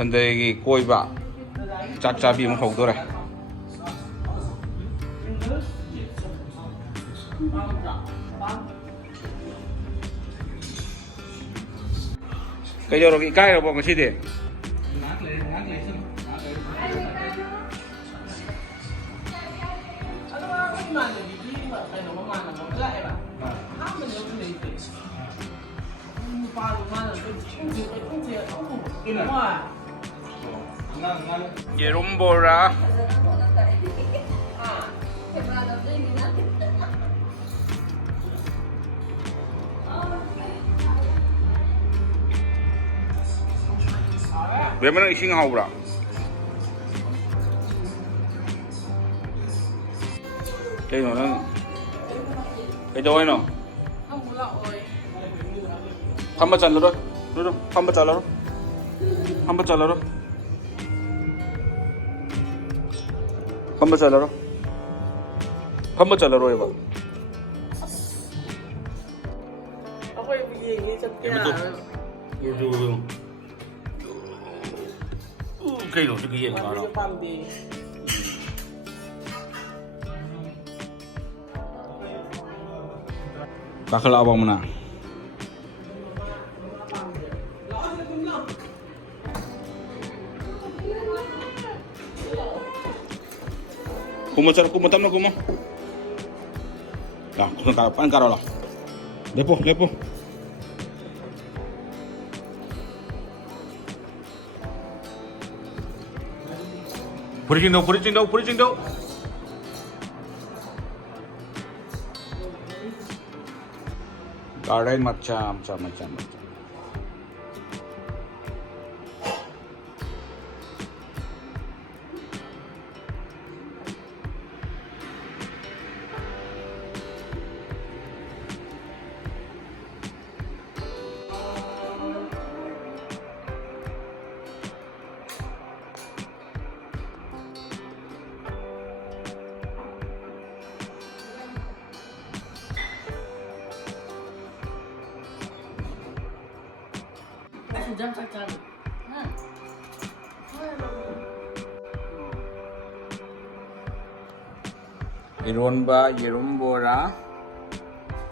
Sunday 꼬이바 짝잡이 뭐 하고더래. Cái điều bị cay là bọn cái gì thế? 예롬보라. 왜 맨날 싱하오브라? Cái nó cái đôi nó 한번 잘라라. 그래, 한번 잘라라. 한번 잘라라. 한번 잘라라. 한번 잘라라 해봐. Ako yung bigay sa Em 또 요요 cái đồ cái gì mà nó bakal abang mana kumatam na kumo lah kusang kapan karo lah lepo 부리징 다오 garden macam 진짜 짝짝. Ironba yerumbora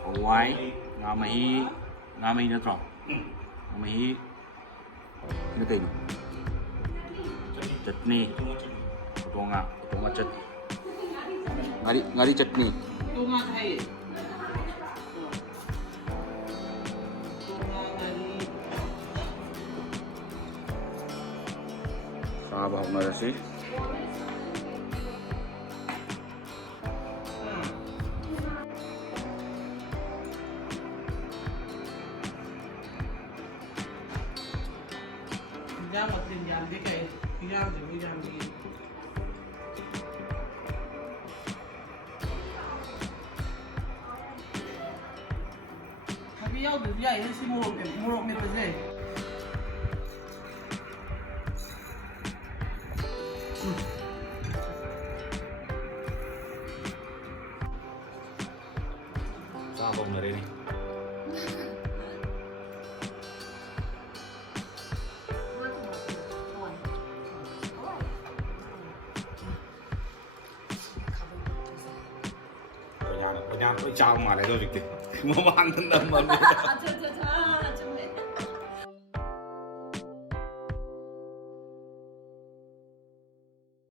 Hawaii ngamahi natro ngamahi ini kayak chutney potonga chut ngari chutney Tunga hay. sabaw na rin Jangan matiin jangan bikin. Jangan bikin. Tapi ya udah dia ini sih muruk mirip aja. sabaw na rin Kanya, chào mà lại rồi thì mua ăn thân đâm mà